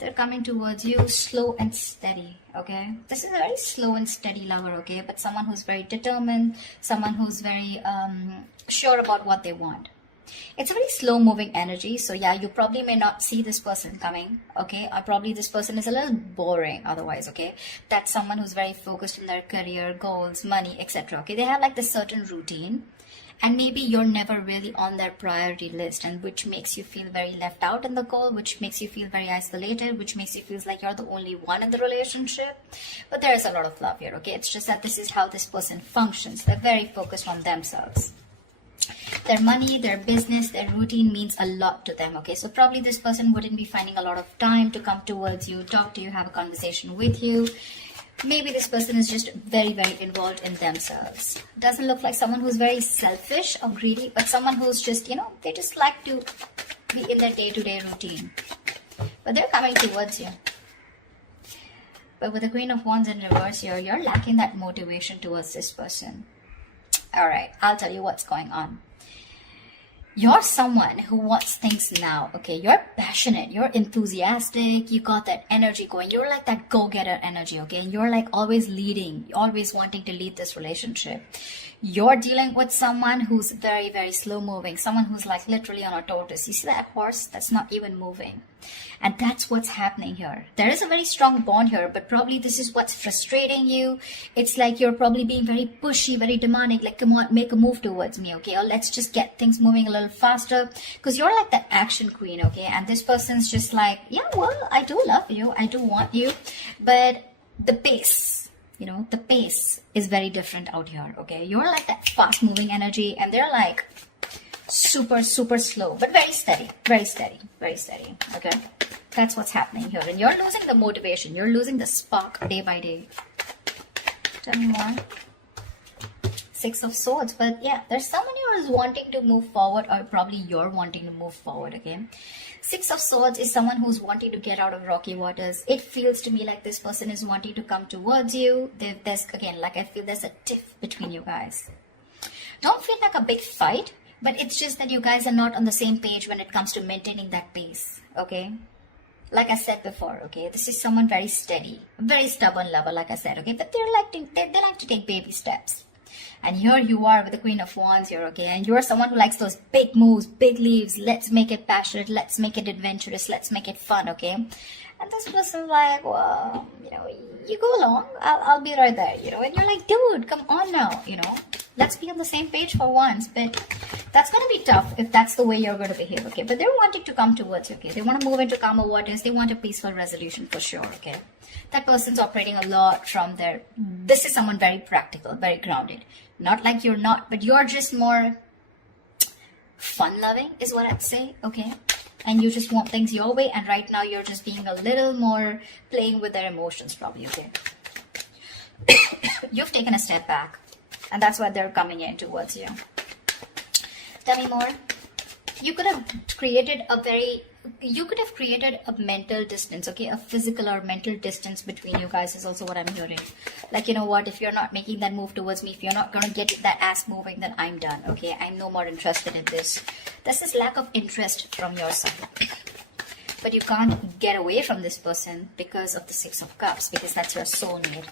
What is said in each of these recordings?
They're coming towards you slow and steady, okay? This is a very slow and steady lover, okay? But someone who's very determined, someone who's very sure about what they want. It's a very slow moving energy. So yeah, you probably may not see this person coming, okay? Or probably this person is a little boring otherwise, okay? That's someone who's very focused on their career, goals, money, etc. Okay, they have like this certain routine, and maybe you're never really on their priority list, and which makes you feel very left out in the goal, which makes you feel very isolated, which makes you feel like you're the only one in the relationship. But there is a lot of love here, okay? It's just that this is how this person functions. They're very focused on themselves. Their money, their business, their routine means a lot to them, okay? So probably this person wouldn't be finding a lot of time to come towards you, talk to you, have a conversation with you. Maybe this person is just very, very involved in themselves. Doesn't look like someone who's very selfish or greedy, but someone who's just, they just like to be in their day-to-day routine. But they're coming towards you. But with the Queen of Wands in reverse here, you're lacking that motivation towards this person. All right, I'll tell you what's going on. You're someone who wants things now, okay? You're passionate, you're enthusiastic, you got that energy going. You're like that go-getter energy, okay? And you're like always leading, always wanting to lead this relationship. You're dealing with someone who's very, very slow moving, someone who's like literally on a tortoise. You see that horse that's not even moving? And that's what's happening here. There is a very strong bond here, but probably this is what's frustrating you. It's like you're probably being very pushy, very demanding, like, come on, make a move towards me, okay? Or let's just get things moving a little faster, because you're like that action queen, okay? And this person's just like, yeah, well, I do love you, I do want you, but the pace, the pace is very different out here, okay? You're like that fast moving energy, and they're like super, super slow, but very steady, very steady, very steady, okay? That's what's happening here. And you're losing the motivation. You're losing the spark day by day. Tell me more. Six of Swords. But yeah, there's someone who is wanting to move forward, or probably you're wanting to move forward, okay? Six of Swords is someone who's wanting to get out of rocky waters. It feels to me like this person is wanting to come towards you. There's, again, like I feel there's a tiff between you guys. Don't feel like a big fight, but it's just that you guys are not on the same page when it comes to maintaining that pace, okay? Like I said before, okay, this is someone very steady, very stubborn lover, like I said, okay, but they like to take baby steps. And here you are with the Queen of Wands here, okay, and you're someone who likes those big moves, big leaves. Let's make it passionate, let's make it adventurous, let's make it fun, okay? And this person's like, well, you go along, I'll be right there, and you're like, dude, come on now, let's be on the same page for once. But that's going to be tough if that's the way you're going to behave, okay? But they're wanting to come towards you, okay? They want to move into calmer waters. They want a peaceful resolution for sure, okay? That person's operating a lot from their... This is someone very practical, very grounded. Not like you're not, but you're just more fun-loving is what I'd say, okay? And you just want things your way, and right now you're just being a little more playing with their emotions probably, okay? You've taken a step back, and that's why they're coming in towards you. Tell me more. You could have created a mental distance, okay? A physical or mental distance between you guys is also what I'm hearing. Like, you know what? If you're not making that move towards me, if you're not going to get that ass moving, then I'm done, okay? I'm no more interested in this. This is lack of interest from your side. But you can't get away from this person because of the Six of Cups, because that's your soulmate.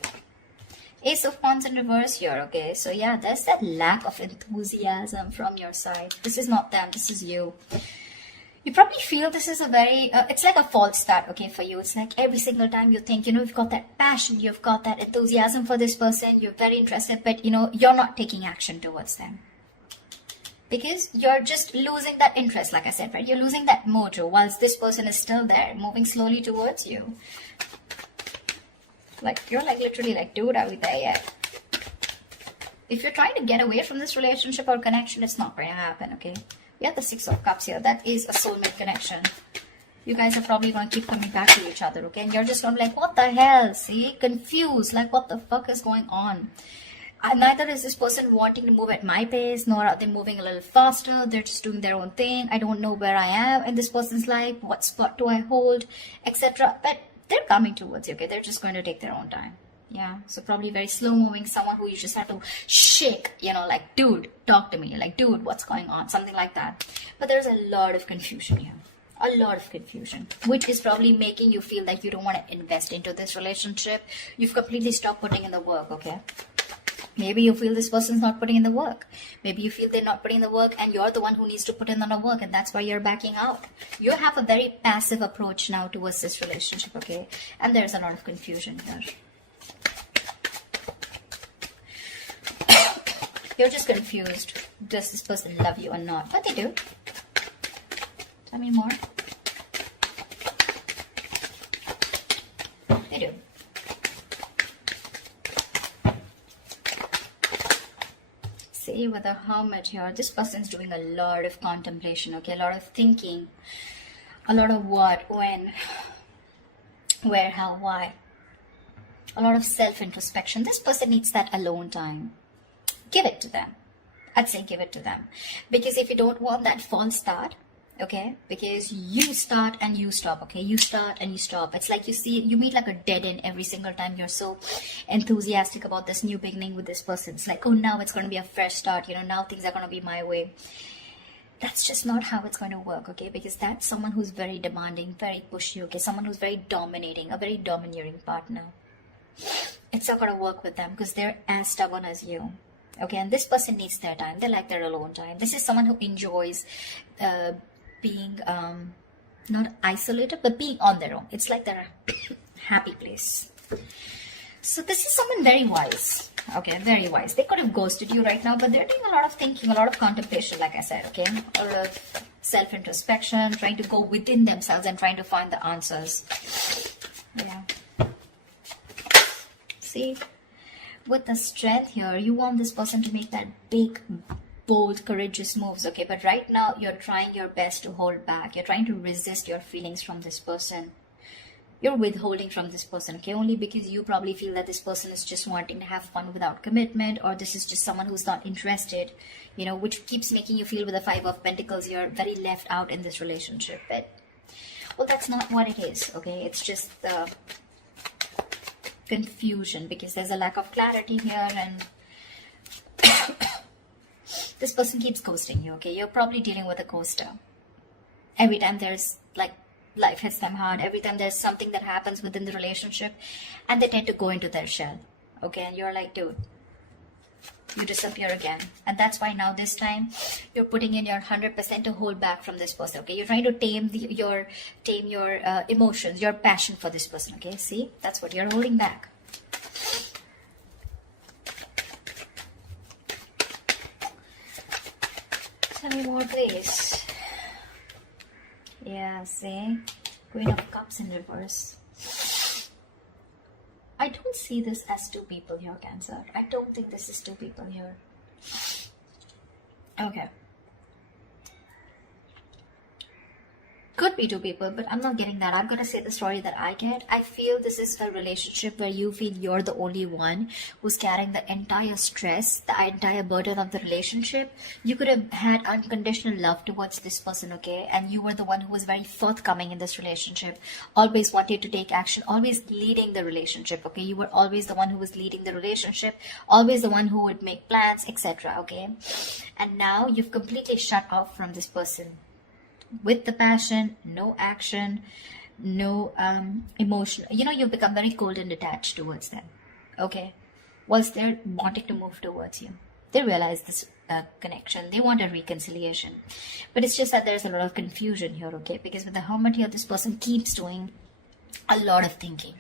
Ace of Wands in reverse here, okay? So yeah, there's that lack of enthusiasm from your side. This is not them, this is you. You probably feel this is a very, it's like a false start, okay, for you. It's like every single time you think, you've got that passion, you've got that enthusiasm for this person, you're very interested, but, you're not taking action towards them. Because you're just losing that interest, like I said, right? You're losing that mojo whilst this person is still there, moving slowly towards you. Like, you're like literally like, dude, are we there yet? If you're trying to get away from this relationship or connection, it's not going to happen, okay? We have the Six of Cups here. That is a soulmate connection. You guys are probably going to keep coming back to each other, okay? And you're just going to be like, what the hell? See? Confused. Like, what the fuck is going on? Neither is this person wanting to move at my pace, nor are they moving a little faster. They're just doing their own thing. I don't know where I am in this person's life. What spot do I hold? Etc. But they're coming towards you, okay? They're just going to take their own time. Yeah, so probably very slow moving, someone who you just have to shake, like, dude, talk to me, like, dude, what's going on, something like that. But there's a lot of confusion here. A lot of confusion, which is probably making you feel like you don't want to invest into this relationship. You've completely stopped putting in the work, okay? Maybe you feel this person's not putting in the work. Maybe you feel they're not putting in the work and you're the one who needs to put in the work, and that's why you're backing out. You have a very passive approach now towards this relationship, okay? And there's a lot of confusion here. You're just confused. Does this person love you or not? But they do. Tell me more. They do. See, with the Hermit here, this person's doing a lot of contemplation, okay? A lot of thinking. A lot of what, when, where, how, why. A lot of self-introspection. This person needs that alone time. Give it to them. I'd say give it to them. Because if you don't want that false start, okay, because you start and you stop, okay, you start and you stop. It's like you meet like a dead end every single time you're so enthusiastic about this new beginning with this person. It's like, oh, now it's going to be a fresh start, now things are going to be my way. That's just not how it's going to work, okay, because that's someone who's very demanding, very pushy, okay, someone who's very dominating, a very domineering partner. It's not going to work with them because they're as stubborn as you. Okay, and this person needs their time. They like their alone time. This is someone who enjoys being not isolated, but being on their own. It's like their happy place. So this is someone very wise. Okay, very wise. They could have ghosted you right now, but they're doing a lot of thinking, a lot of contemplation, like I said, okay? A lot of self-introspection, trying to go within themselves and trying to find the answers. Yeah. See? With the Strength here, you want this person to make that big, bold, courageous moves, okay? But right now, you're trying your best to hold back. You're trying to resist your feelings from this person. You're withholding from this person, okay? Only because you probably feel that this person is just wanting to have fun without commitment, or this is just someone who's not interested, which keeps making you feel with the Five of Pentacles, you're very left out in this relationship. But, well, that's not what it is, okay? It's just the confusion because there's a lack of clarity here, and this person keeps ghosting you, okay? You're probably dealing with a ghoster. Every time there's like life hits them hard, every time there's something that happens within the relationship, and they tend to go into their shell, okay? And you're like, dude, you disappear again. And that's why now this time you're putting in your 100% to hold back from this person, okay? You're trying to tame your emotions, your passion for this person, okay? See, that's what you're holding back. Tell me more, please. Yeah, see, Queen of Cups in reverse. I don't see this as two people here, Cancer. I don't think this is two people here. Okay. Could be two people, but I'm not getting that. I'm going to say the story that I get. I feel this is a relationship where you feel you're the only one who's carrying the entire stress, the entire burden of the relationship. You could have had unconditional love towards this person, okay? And you were the one who was very forthcoming in this relationship, always wanted to take action, always leading the relationship, okay? You were always the one who was leading the relationship, always the one who would make plans, etc., okay? And now you've completely shut off from this person. With the passion, no action, no emotion. You've become very cold and detached towards them, okay? Whilst they're wanting to move towards you. They realize this connection. They want a reconciliation. But it's just that there's a lot of confusion here, okay? Because with the Hermit here, this person keeps doing a lot of thinking,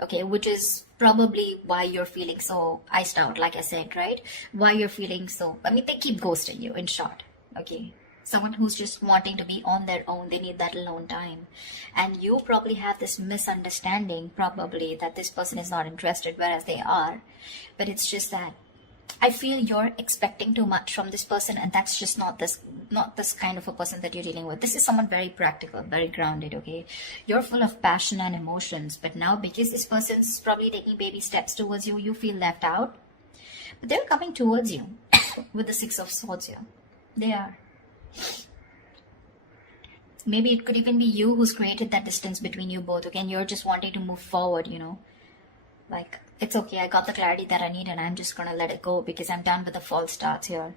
okay? Which is probably why you're feeling so iced out, like I said, right? Why you're feeling so... they keep ghosting you, in short, okay? Someone who's just wanting to be on their own. They need that alone time. And you probably have this misunderstanding, probably, that this person is not interested, whereas they are. But it's just that I feel you're expecting too much from this person, and that's just not this kind of a person that you're dealing with. This is someone very practical, very grounded, okay? You're full of passion and emotions, but now because this person's probably taking baby steps towards you, you feel left out. But they're coming towards you with the Six of Swords here. They are. Maybe it could even be you who's created that distance between you both, okay? And you're just wanting to move forward, Like, it's okay, I got the clarity that I need and I'm just gonna let it go because I'm done with the false starts here.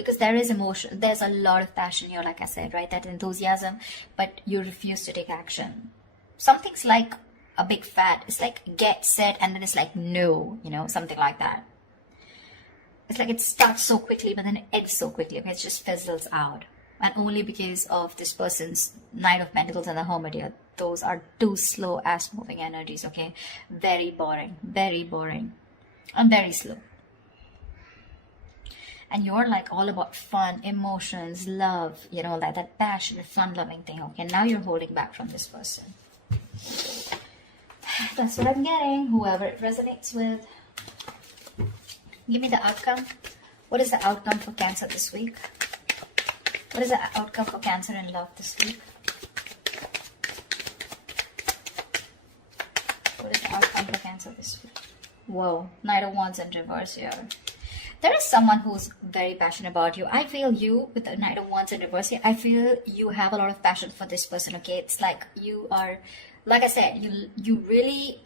because there is emotion, there's a lot of passion here, like I said, right? That enthusiasm, but you refuse to take action. Something's like a big fat, it's like get, set, and then it's like no, something like that. It's like it starts so quickly, but then it ends so quickly. Okay? It just fizzles out. And only because of this person's Knight of Pentacles and the Hermit here. Those are two slow ass moving energies, okay? Very boring, and very slow. And you're like all about fun, emotions, love, like that passionate, fun-loving thing, okay? Now you're holding back from this person. That's what I'm getting. Whoever it resonates with. Give me the outcome. What is the outcome for Cancer this week? What is the outcome for Cancer in love this week? What is the outcome for Cancer this week? Whoa, Knight of Wands in reverse here. There is someone who's very passionate about you. I feel you with the Knight of Wands in reverse here. I feel you have a lot of passion for this person, okay? It's like you are, like I said, you really,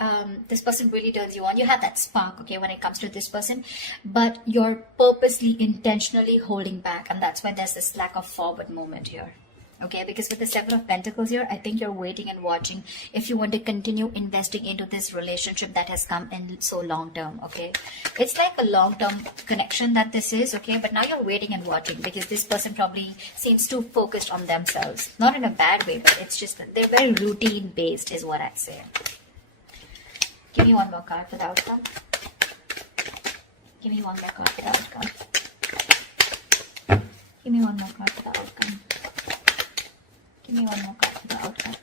this person really turns you on. You have that spark, okay, when it comes to this person, but you're purposely, intentionally holding back, and that's why there's this lack of forward movement here. Okay, because with the Seven of Pentacles here, I think you're waiting and watching if you want to continue investing into this relationship that has come in so long term, okay? It's like a long-term connection that this is, okay? But now you're waiting and watching because this person probably seems too focused on themselves. Not in a bad way, but it's just that they're very routine-based is what I'd say. Give me one more card for the outcome. Give me one more card for the outcome. Give me one more card for the outcome. Give me one more card for the outcome.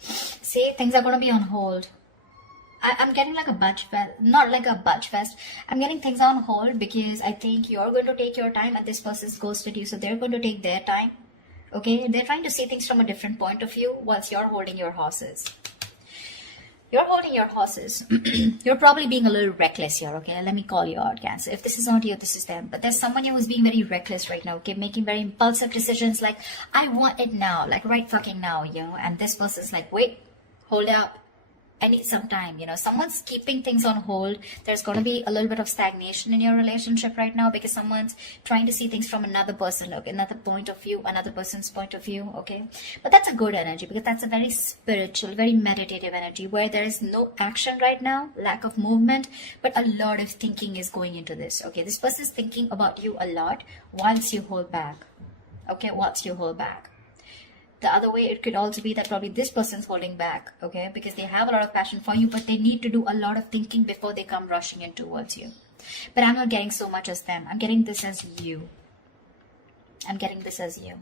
See, things are going to be on hold. I'm getting like a budge fest, not like a budge fest. I'm getting things on hold because I think you're going to take your time and this person's ghosted you. So they're going to take their time. Okay, they're trying to see things from a different point of view whilst you're holding your horses. You're holding your horses. You're probably being a little reckless here, okay? Let me call you out, Cancer. If this is not you, this is them. But there's someone here who's being very reckless right now, okay? Making very impulsive decisions like, I want it now, like right fucking now, And this person's like, wait, hold up. I need some time, Someone's keeping things on hold. There's going to be a little bit of stagnation in your relationship right now because someone's trying to see things from another person, look, another point of view, another person's point of view, okay? But that's a good energy because that's a very spiritual, very meditative energy where there is no action right now, lack of movement, but a lot of thinking is going into this, okay? This person is thinking about you a lot whilst you hold back, okay? Whilst you hold back. The other way, it could also be that probably this person's holding back, okay? Because they have a lot of passion for you, but they need to do a lot of thinking before they come rushing in towards you. But I'm not getting so much as them. I'm getting this as you. I'm getting this as you.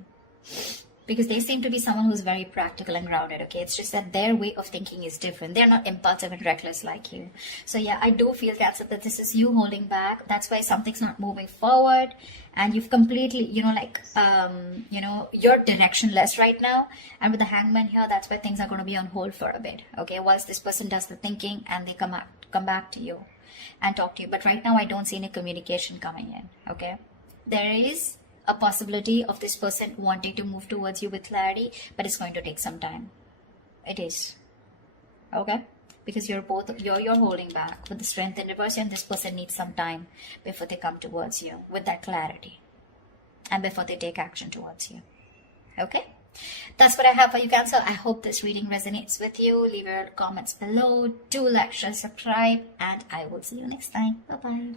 Because they seem to be someone who's very practical and grounded, okay? It's just that their way of thinking is different. They're not impulsive and reckless like you. So yeah, I do feel, Cancer, that this is you holding back. That's why something's not moving forward. And you've completely, you're directionless right now. And with the Hangman here, that's why things are going to be on hold for a bit, okay? Whilst this person does the thinking and they come back to you and talk to you. But right now, I don't see any communication coming in, okay? There is a possibility of this person wanting to move towards you with clarity, but it's going to take some time. It is. Okay? Because you're holding back with the Strength in reverse, and this person needs some time before they come towards you with that clarity and before they take action towards you. Okay? That's what I have for you, Cancer. I hope this reading resonates with you. Leave your comments below. Do like, share, subscribe, and I will see you next time. Bye-bye.